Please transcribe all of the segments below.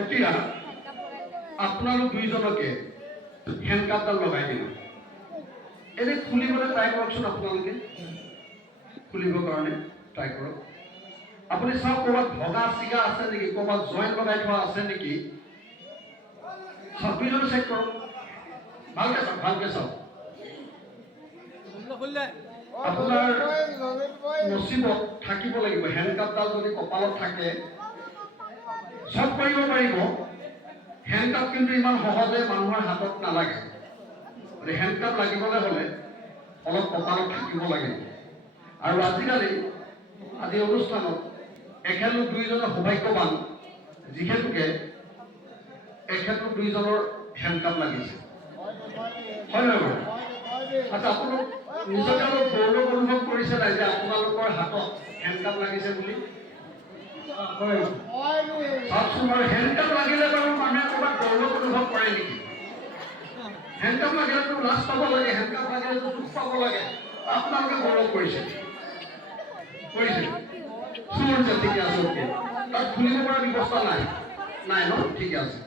এতিয়া আপোনালোক দুইজনকে হেণ্ডকাপডাল লগাই দিলোঁ। এনে খুলিবলৈ ট্ৰাই কৰকচোন, আপোনালোকে খুলিবৰ কাৰণে ট্ৰাই কৰক। আপুনি চাওক ক'ৰবাত ভগা চিগা আছে নেকি, ক'ৰবাত জইন লগাই থোৱা আছে নেকি, চাওক দুইজনে চেক কৰক, ভালকে চাওক, ভালকে চাওক। আপোনাৰ নচিবত থাকিব লাগিব হেণ্ডকাপডাল, যদি কপালত থাকে চব কৰিব পাৰিব। হেণ্ডকাপ কিন্তু ইমান সহজে মানুহৰ হাতত নালাগে। হেণ্ডকাপ লাগিবলৈ হ'লে অলপ কপালত থাকিব লাগে। আৰু আজিকালি আজি অনুষ্ঠানত এখেতলোক দুইজনে সৌভাগ্যৱান, যিহেতুকে এখেতলোক দুইজনৰ হেণ্ডকাপ লাগিছে, হয় নহয় বাৰু? আচ্ছা, আপোনালোক নিজকে অলপ গৌৰৱ অনুভৱ কৰিছে নাই যে আপোনালোকৰ হাতত হেণ্ডকাপ লাগিছে বুলি? চাওকচোন বাৰু, হেণ্ডকাপ লাগিলে বাৰু মানুহে ক'ৰবাত গৌৰৱ অনুভৱ কৰে নেকি? হেণ্ডকাপ লাগিলেতো লাজ পাব লাগে, হেণ্ডকাপ লাগিলেতো দুখ পাব লাগে। আপোনালোকে গৌৰৱ কৰিছে, কৰিছে? চুৰিছে, ঠিকে আছে, অ'কে। তাত খুলিব পৰা ব্যৱস্থা নাই, নাই ন? ঠিকে আছে।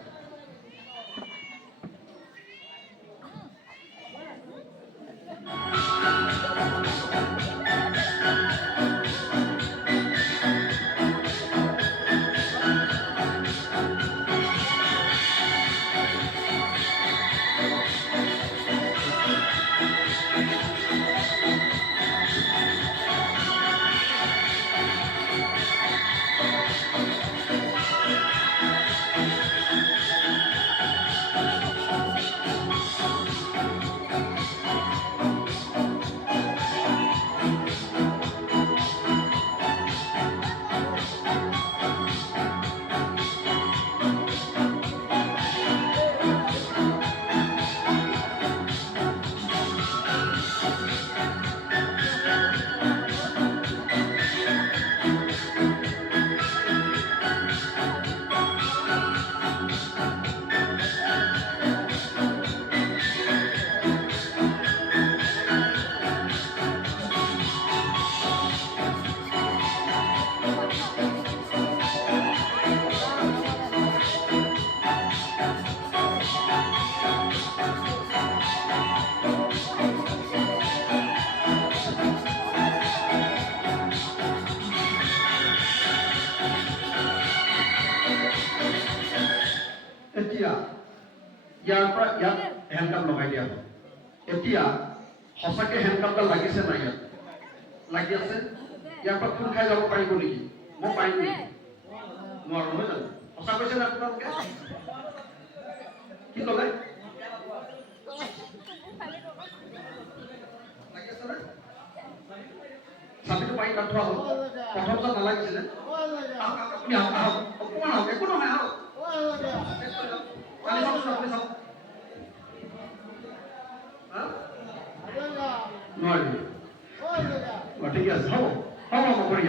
এতিয়া ইয়াৰ পৰা ইয়াত হেণ্ডকাপ লগাই দিয়া হ'ল। এতিয়া সঁচাকৈ হেণ্ডকাপডাল লাগিছে নাই? ইয়াত লাগি আছে। ইয়াৰ পৰা খোল খাই যাব পাৰিব নেকি? মই পাৰিম নেকি? নোৱাৰো, নহয় জানো? সঁচা কৈছে নে আপোনালোকে? কি লগাই লাগি আছে নে? চাবিটো পাৰি তাত থোৱা হ'ল। প্ৰথম চাপ নালাগিছিলে। আপুনি আহক, আহক, অকণমান আহক, একো নহয়, আহক। নোৱাৰি, ঠিকে আছে, হ'ব হ'ব হ'ব, কৰি